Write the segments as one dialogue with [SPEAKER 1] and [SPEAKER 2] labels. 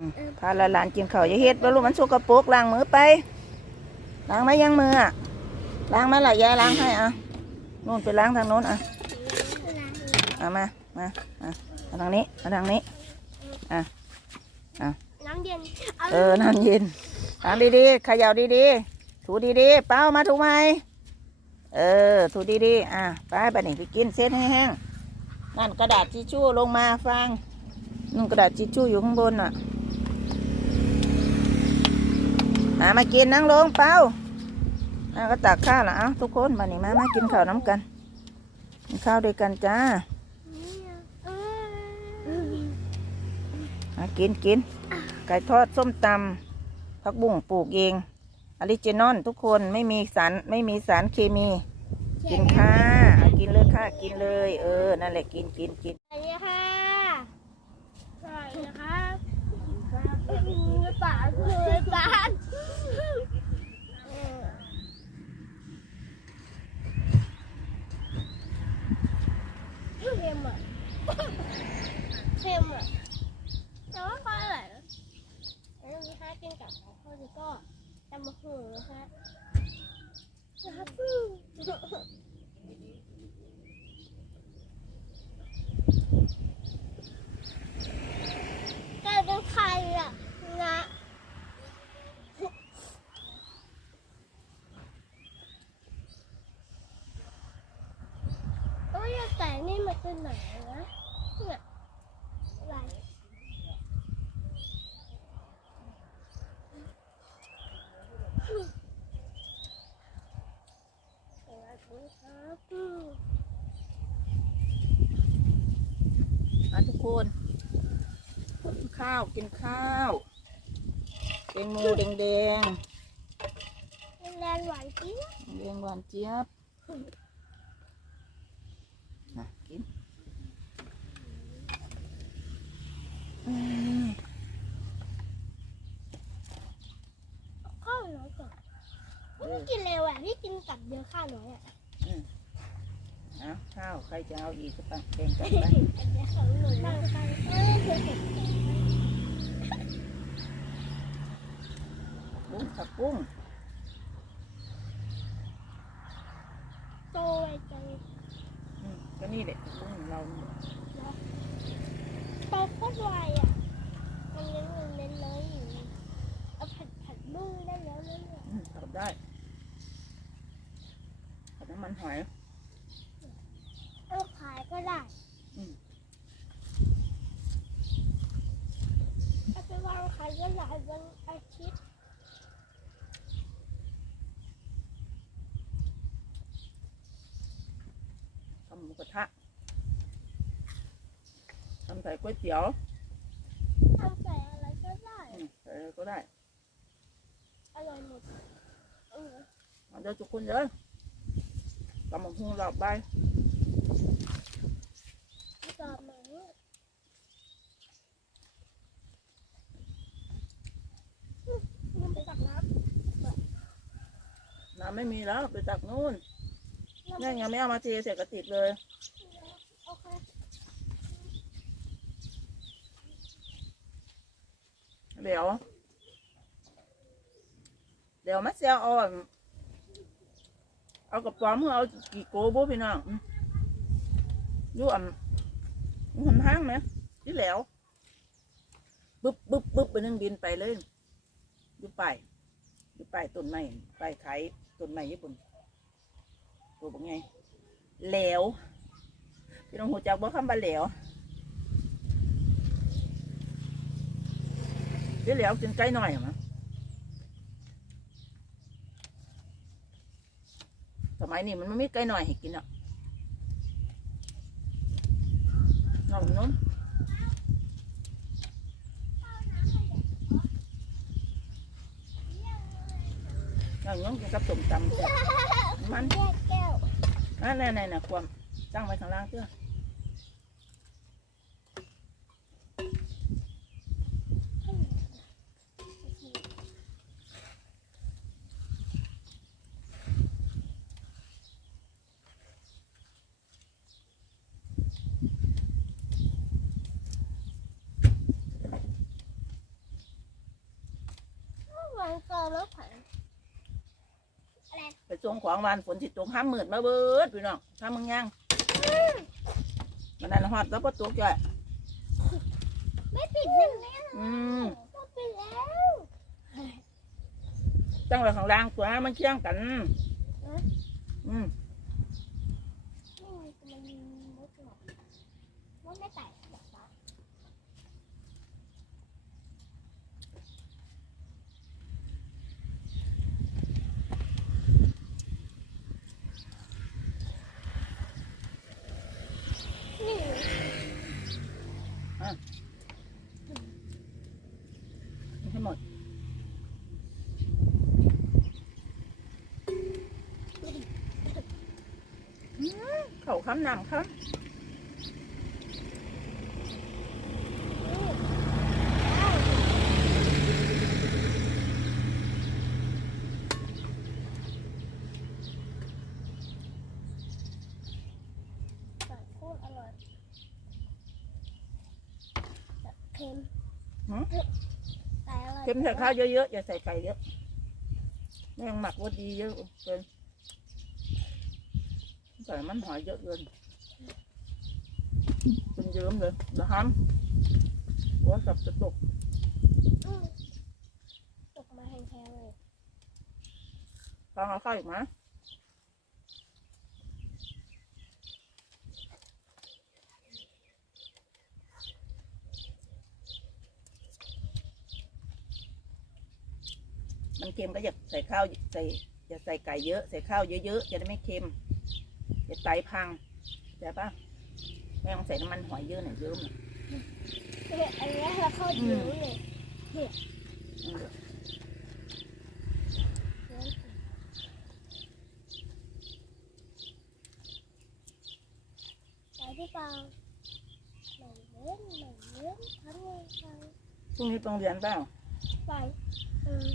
[SPEAKER 1] อืมพาหลานๆกินข้าวอย่าเฮ็ดบ่รู้มันสกปรกล้างมือไปล้างไหมยังมืออะล้างไหมล่ะยายล้างให้อะนู่นไปล้างทางโน้นอะเอามามามามาทางนี้มาทางนี้อะ
[SPEAKER 2] น้ำเย็น
[SPEAKER 1] เออน้ำเย็นล้างดีๆเขย่าดีๆถูดีๆเป้ามาถูไหมเออถูดีๆอะไปไปนี่ไปกินเส้นแห้งๆนั่นกระดาษทิชชู่ลงมาฟังนู่นกระดาษทิชชู่อยู่ข้างบนอะ มามากินนั่งลงเป้าอะก็ตักข้าวละเอ้าทุกคนมานี่มามากินข้าวน้ำกันกินข้าวด้วยกันจ้ามากินกินไก่ทอดส้มตำผักบุ้งปลูกเองออริจินอลทุกคนไม่มีสารไม่มีสารเคมี กินค่ะกินเลยค่ะกินเลย เออนั่นแหละกินกินกิน
[SPEAKER 2] สวัสดีค่ะสวัสดีครับปากเลยปากเค็มอะเค็มอะ แต่ว่าก็อร่อยนะแล้วมีค่ากินกับข้าวโพดก็ตำมะหูนะคะนะครับกลายเป็นใครอะนะโอ้ยแต่นี่มันเป็นไหนนะเนี่ยอะไรสวัสดีครับ
[SPEAKER 1] มาทุกคน กินข้าวกินข้าวแตงโมแดงแดง
[SPEAKER 2] แรงหวานจริง
[SPEAKER 1] ๆแดงหวานเจี๊ยบนะกินอืม
[SPEAKER 2] ข้าวน้อยก่อนพี่กินเร็วอะพี่กินกับเยอะข้าวน้อยอะ
[SPEAKER 1] เอาข้าวใครจะเอาอีกก็ตั้งแกงกันไป
[SPEAKER 2] เองหนูบ้างไปเอ้ยเดี๋ยวเสร็จ
[SPEAKER 1] บุ้งผักบุ้ง
[SPEAKER 2] โตไวจัง
[SPEAKER 1] อืมก็นี่แหละผักบุ้งของเรานี่
[SPEAKER 2] โตโคตรไวอะ มันยังเน้นเลยอยู่เอาผัดผัดบุ้งได้แล้วเนี่ย
[SPEAKER 1] อืมทำได้ผัดน้ำมันหอย
[SPEAKER 2] เอาขายก็ได้
[SPEAKER 1] อืม
[SPEAKER 2] เอาไปวางขายก็ได้วันอาทิตย์
[SPEAKER 1] ทำ หมูกระทะทำใส่ก๋วยเตี๋ยว
[SPEAKER 2] ทำใส่อะไรก็ได้
[SPEAKER 1] อืมใส่อะไรก็ได้
[SPEAKER 2] อร่อยหมดเออ
[SPEAKER 1] เอาเดี๋ยวทุกคนเลยตำบักหุ่งหลอกใบ
[SPEAKER 2] กรอบไหมอืมมันไปตักน้ำ
[SPEAKER 1] น้ำไม่มีแล้วไปตักนู่น
[SPEAKER 2] นี่
[SPEAKER 1] ยังไม่เอามาเทใส่กระติกเลย
[SPEAKER 2] โอเค
[SPEAKER 1] เดี๋ยว เดี๋ยวมาเซลเอาอันเอากระป๋อมเอากี่โกบุพี่น้องอืมอยู่อันหนทางไหมที่แล้วบึ๊บบึ๊บบึ๊บไปนึงดินไปเลยอยู่ไปายอยู่ไปต้นไม้ไปายขายต้นไม้ญี่ปุ่น ตัวบอกไงแหลวพี่น้องหูจักบ่คำว่าแหลวที่แหลวกินไก่หน่อยมั้งสมัยนี้มันไม่มีไก่หน่อยให้กินอะนอกนู้นนอกนู้นกินกับสมตำมัน นั่นนั่นนั่นความตั้งไว้ข้างล่างเพื่อ ส่งของวานฝนสิตกห้ามมืดมาเบิดพี่น้องถ้ามึงยังมันนั่นฮอดแล้วก็ตกจ่อย
[SPEAKER 2] ไม่ปิดนั่นแน่
[SPEAKER 1] อืม
[SPEAKER 2] ก็ปิดแล้ว
[SPEAKER 1] ตั้งไว้ข้างล่างตัวให้มันเคี่ยงกัน อืม
[SPEAKER 2] นี่มันมุดหรอกมุดไม่แตกแบบนั้น นี่
[SPEAKER 1] ให้หมดอื มเขาค้ำนำค้
[SPEAKER 2] แต่โคตรอร่อยแต่เค็มำ
[SPEAKER 1] หืม
[SPEAKER 2] แต่อร่อย
[SPEAKER 1] เค็มใส่ข้าวเยอะๆอย่าใส่ไก่เยอะแม่งหมักรสดีเยอะเกิน ใส่มันหอยเยอะเกินเป็นเยิ้มเลยนะฮัมหัวสับจะตก
[SPEAKER 2] อืมตกมาแห้งๆเลย
[SPEAKER 1] ฟังเอาข้าวอีกไหมมันเค็มก็อย่าใส่ข้าวใส่อย่าใส่ไก่เยอะ ใส่ข้าวเยอะๆจะได้ไม่เค็ม จะไตพังใช่ปะไม่ต้องใส่น้ำมันหอยเยอะหน่อยเยอะหน่อย
[SPEAKER 2] เนี่ยอันนี้เราเข้าถึงเลย
[SPEAKER 1] อืม
[SPEAKER 2] ไปที่เปล่าหนึ่งเล่นหนึ่งเล่นทั้งวันไป
[SPEAKER 1] พรุ่งนี้ต้องเรียนเปล่า
[SPEAKER 2] ไปเออ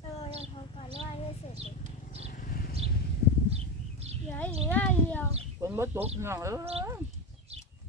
[SPEAKER 2] เรายังทำการไหว้ไม่เสร็จเลย เหลืออีกหน้าเดียว
[SPEAKER 1] คนบ่ตกน้องเออ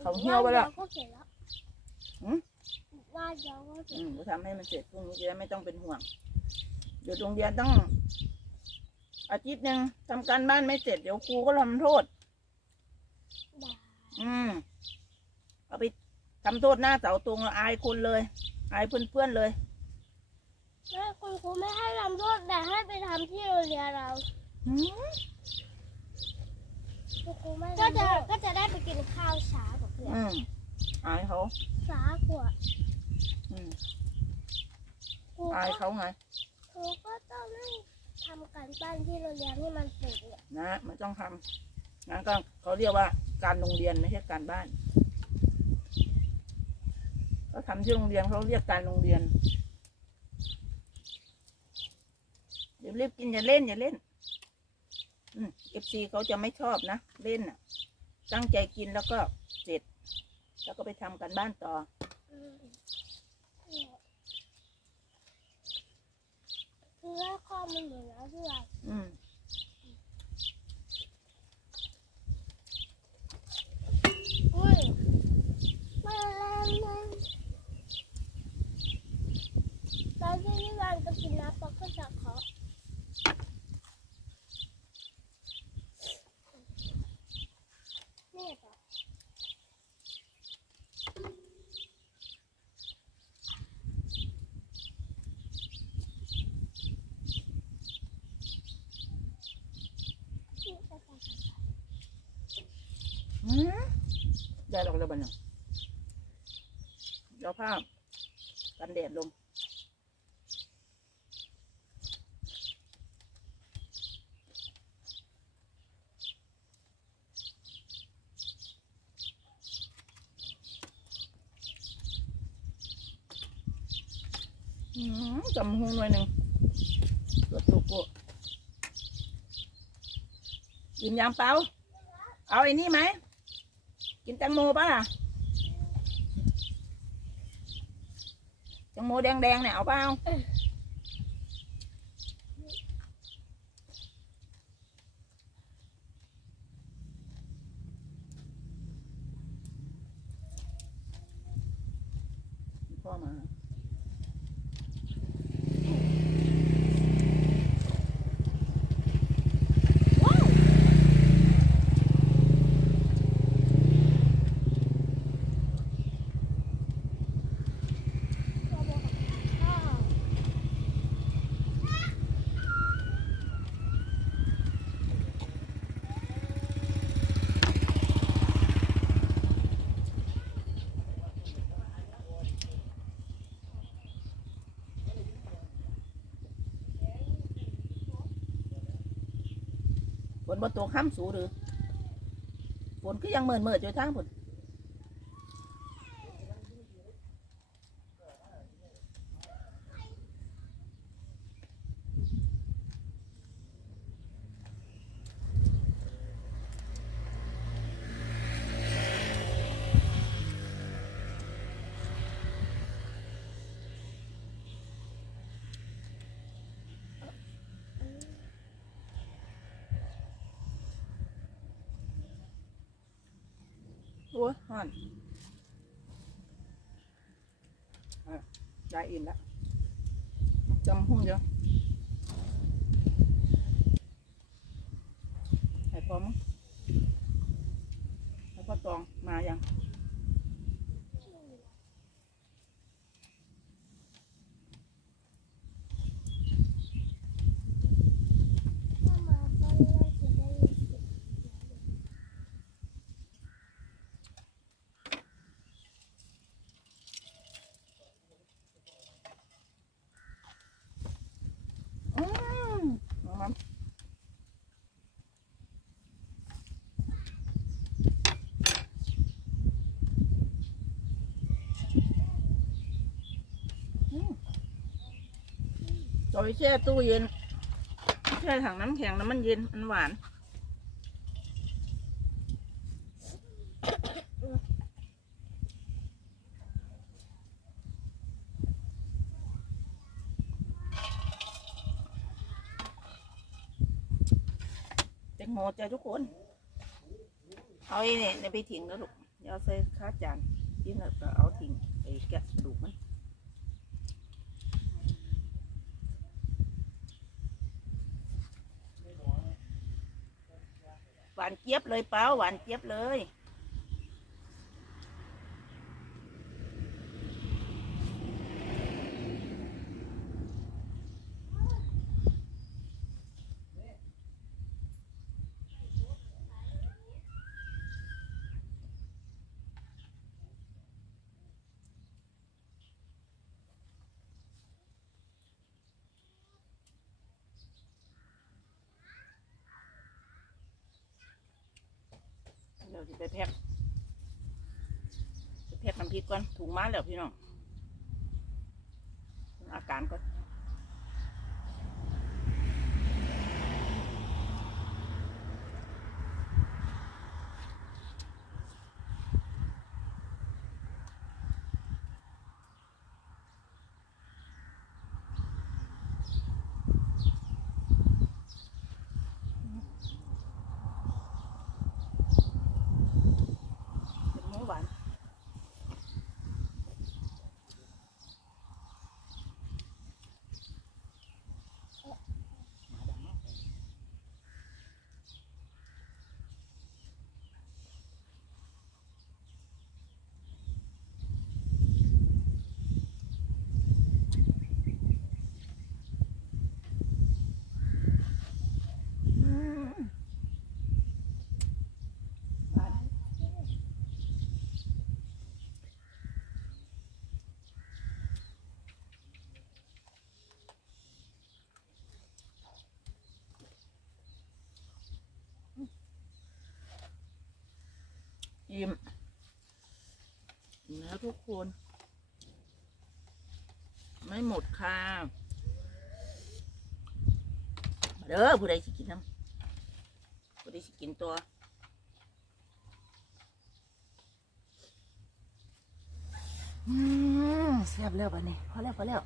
[SPEAKER 1] เขาเหี่ยวไปแล้ว
[SPEAKER 2] หน้าเดีก็เสร็จแล้ว
[SPEAKER 1] หืม
[SPEAKER 2] หน้าเดียวก็เสร็จ
[SPEAKER 1] อืมจะทำให้มันเสร็จพรุ่งนี้จะได้ไม่ต้องเป็นห่วง เดี๋ยวโรงเรียนต้อง อาทิตย์หนึ่งทำการบ้านไม่เสร็จเดี๋ยวครูก็ทำโทษ
[SPEAKER 2] ด่า
[SPEAKER 1] อืม เอาไปทำโทษหน้าเสาตรงอายคนเลย อายเพื่อนๆเลย
[SPEAKER 2] แม่คุณครูไม่ให้ทำโทษแต่ให้ไปทำที่โรงเรียนเรา
[SPEAKER 1] หืม
[SPEAKER 2] คุณครูไม่ ก็จะก็จะได้ไปกินข้าวเช้ากับเพื่อน
[SPEAKER 1] อืมอายเขา
[SPEAKER 2] สาขวด
[SPEAKER 1] อืม
[SPEAKER 2] ครู
[SPEAKER 1] อาย
[SPEAKER 2] ก็
[SPEAKER 1] เขาไง
[SPEAKER 2] ครูก็ต้องให้ทำการบ้านที่โรงเรียนให้มันเสร็จเนี่ย
[SPEAKER 1] นะไม่ต้องทำงั้นก็เขาเรียกว่าการโรงเรียนไม่ใช่การบ้านเขาทำที่โรงเรียนเขาเรียกการโรงเรียนเดี๋ยวรีบกินอย่าเล่นอย่าเล่นอืม เอฟซีเขาจะไม่ชอบนะ เล่นอะ ตั้งใจกินแล้วก็เสร็จ แล้วก็ไปทำกันบ้านต่อ
[SPEAKER 2] อืมเนี่ยคือว่าข้อมันเหมือนแล้วที่เรา
[SPEAKER 1] อืม
[SPEAKER 2] อุ้ยมาแล้วนะตอนที่นี่วันจะกินน้ำปลาก็จะขอเนี่ยจ้ะ นี่จะใส่
[SPEAKER 1] อืมได้ดอกแล้วบันเนาะ เดี๋ยวผ้ากันแดดลมจำหูหน่อยหนึ่งตัวตุกโกะกินยางเปล่า เอาไอ้นี่ไหม กินแตงโมป่ะ แตงโมแดงๆเนี่ยเอาเปล่าพ่อมา น บนตัวข้ามสูหรือฝนก็ยังเมินเมิดอยู่ทั้งฝน อ้ยห่อนได้อิ่มแล้วจำหุ่นเยอะห้พร้อมงแล้วก็ตองมายัง
[SPEAKER 2] ถ้ามาตอนนี้เราจะได้ยินเสียง
[SPEAKER 1] อืมมามาอืม เอาไปแช่ตู้เย็นแช่ถังน้ำแข็งน้ำมันเย็นมันหวาน แตงโมจ้ะทุกคน เอาไอ้เนี่ยเนี่ยไปทิ้งแล้วลูกอย่าเอาใส่ข้าจานกินแล้วก็เอาทิ้งไอ้แกะกระดูกมันหวานเจี๊ยบเลยเปล่าหวานเจี๊ยบเลย เดี๋ยวจะไปแพ็คไปแพ็คน้ำพริกก่อนถุงมาแล้วพี่น้องอาการก็อนเป็นหมูหวานมาดังมากเลยอืมหวาน อิ่มอิ่มแล้วทุกคน ไม่หมดค่ะมาเด้อผู้ใดสิกินน้ำผู้ใดสิกินตัวอืมแซ่บแล้วบัดนี้พอแล้วพอแล้ว